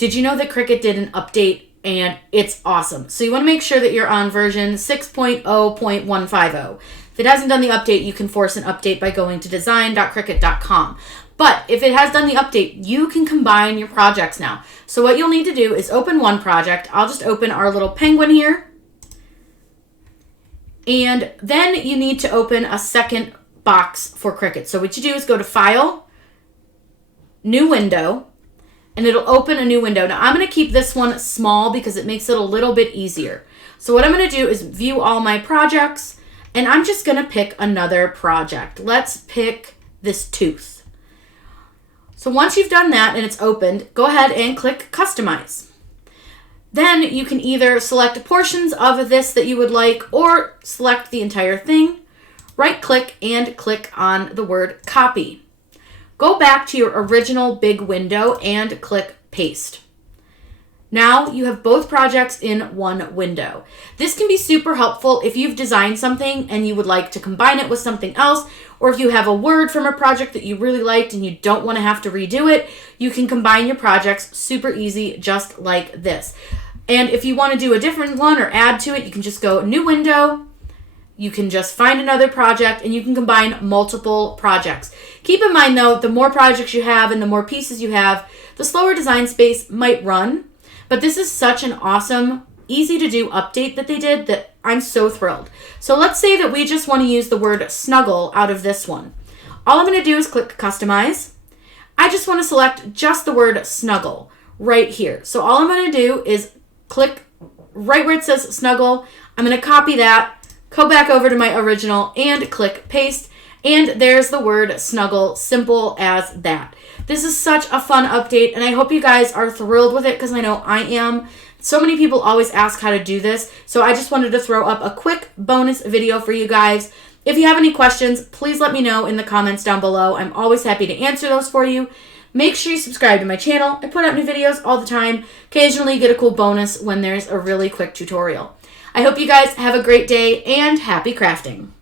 Did you know that Cricut did an update and it's awesome? So you want to make sure that you're on version 6.0.150. If it hasn't done the update, you can force an update by going to design.cricut.com. But if it has done the update, you can combine your projects now. So what you'll need to do is open one project. I'll just open our little penguin here. And then you need to open a second box for Cricut. So what you do is go to File, New Window, and it'll open a new window. Now I'm going to keep this one small because it makes it a little bit easier. So what I'm going to do is view all my projects, and I'm just going to pick another project. Let's pick this tooth. So once you've done that and it's opened, go ahead and click Customize. Then you can either select portions of this that you would like or select the entire thing. Right click and click on the word Copy. Go back to your original big window and click Paste. Now you have both projects in one window. This can be super helpful if you've designed something and you would like to combine it with something else, or if you have a word from a project that you really liked and you don't want to have to redo it, you can combine your projects super easy just like this. And if you want to do a different one or add to it, you can just go New Window. You can just find another project and you can combine multiple projects. Keep in mind though, the more projects you have and the more pieces you have, the slower Design Space might run. But this is such an awesome, easy to do update that they did that I'm so thrilled. So let's say that we just want to use the word snuggle out of this one. All I'm going to do is click Customize. I just want to select just the word snuggle right here. So all I'm going to do is click right where it says snuggle. I'm going to copy that, go back over to my original and click Paste. And there's the word snuggle, simple as that. This is such a fun update, and I hope you guys are thrilled with it because I know I am. So many people always ask how to do this, so I just wanted to throw up a quick bonus video for you guys. If you have any questions, please let me know in the comments down below. I'm always happy to answer those for you. Make sure you subscribe to my channel. I put out new videos all the time. Occasionally you get a cool bonus when there's a really quick tutorial. I hope you guys have a great day and happy crafting.